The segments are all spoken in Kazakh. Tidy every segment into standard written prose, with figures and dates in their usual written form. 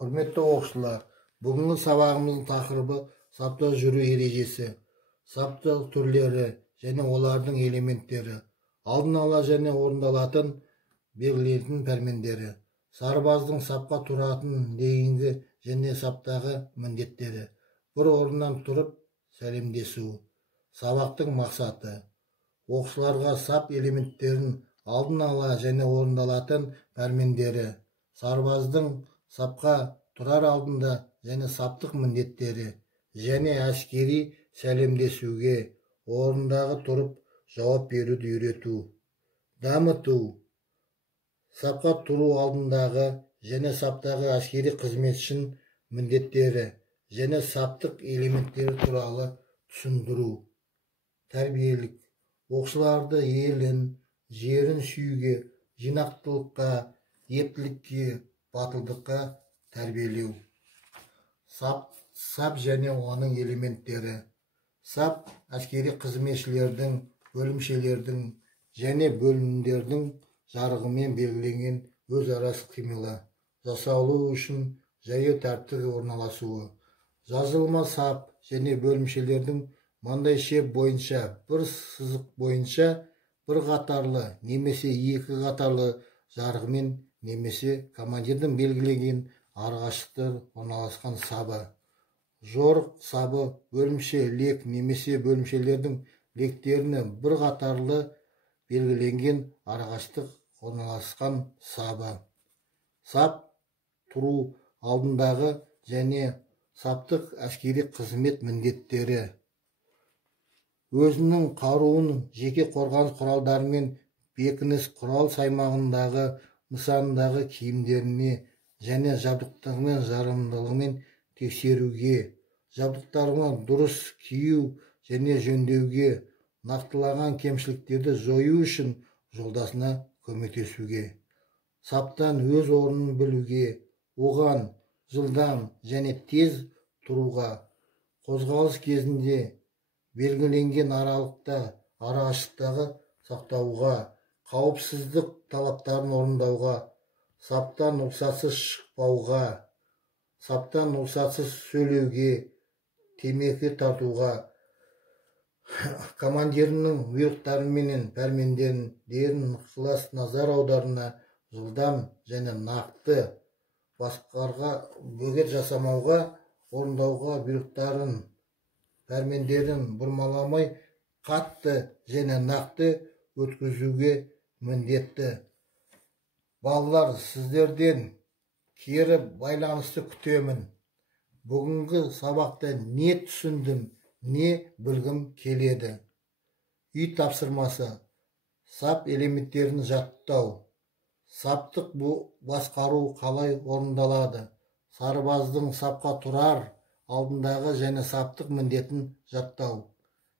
Құрметті оқушылар, бүгінгі сабағымыздың тақырыбы сапта жүру ережесі, саптың түрлері және олардың элементтері, алдын ала және орындалатын белгіленетін пәрмендері, сарбаздың сапқа тұратын дейінгі және саптағы міндеттері, бір орыннан тұрып сәлемдесу. Сабақтың мақсаты: оқушыларға сап элементтерін алдын ала және орындалатын пәрмендері, сарбаздың сапқа тұрар алдында және саптық міндеттері және әскери сәлемдесуге орындағы тұрып жауап беруді үйрету. Дамыту: сапқа тұру алдындағы және саптағы әскери қызметшінің міндеттері және саптық элементтері туралы түсіндіру. Тәрбиелік: оқушыларды елін, жерін сүюге, жинақтылыққа, ептілікке, батылдыққа тәрбиелеу. Сап және оның элементтері. Сап әскери қызметшілердің, бөлімшелердің және бөлімдердің жарғымен белгіленген өзара іс-қимылы, жасалуы үшін жаяу тәртіпті орналасуы. Жазылма сап және бөлімшелердің маңдай шеп бойынша бір сызық бойынша бір қатарлы немесе екі қатарлы жарғымен немесе командирдің белгілеген арақашықтықта орналасқан сабы. Жорық сабы бөлімше лек немесе бөлімшелердің лектеріне бір қатарлы белгіленген арақашықтық орналасқан сабы. Сап тұру алдындағы және саптық әскери қызмет міндеттері. Өзінің қаруын, жеке қорғаныс құралдарымен бекініс құрал саймағындағы нысандағы киімдеріне және жабдықтарының жарамдылығын тексеруге, жабдықтарын дұрыс кию және жөндеуге, нақтылаған кемшіліктерді жою үшін жолдасына көмектесуге. Саптан өз орнын білуге, оған жылдам және тез тұруға, қозғалыс кезінде белгіленген арақашықтықты сақтауға, қауіпсіздік талаптарын орындауға, саптан рұқсатсыз шықпауға, саптан рұқсатсыз сөйлеуге, темекі тартуға, командирінің бұйрықтары мен пәрмендерін ықылас назар аударуына, жылдам және нақты басқарға бөгет жасамауға, орындауға, бұйрықтарын, пәрмендерін бұрмаламай қатты және нақты өткізуге міндетті. Балалар, сіздерден кері байланысты күтемін. Бүгінгі сабақта не түсіндім, не білгім келеді? Үй тапсырмасы: сап элементтерін жаттау. Саптық басқару қалай орындалады? Сарбаздың сапқа тұрар алдындағы және саптық міндетін жаттау.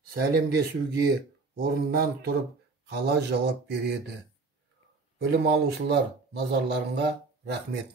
Сәлемдесуге орнынан тұрып қалай жауап береді? Білім алушылар, назарларыңа рахмет.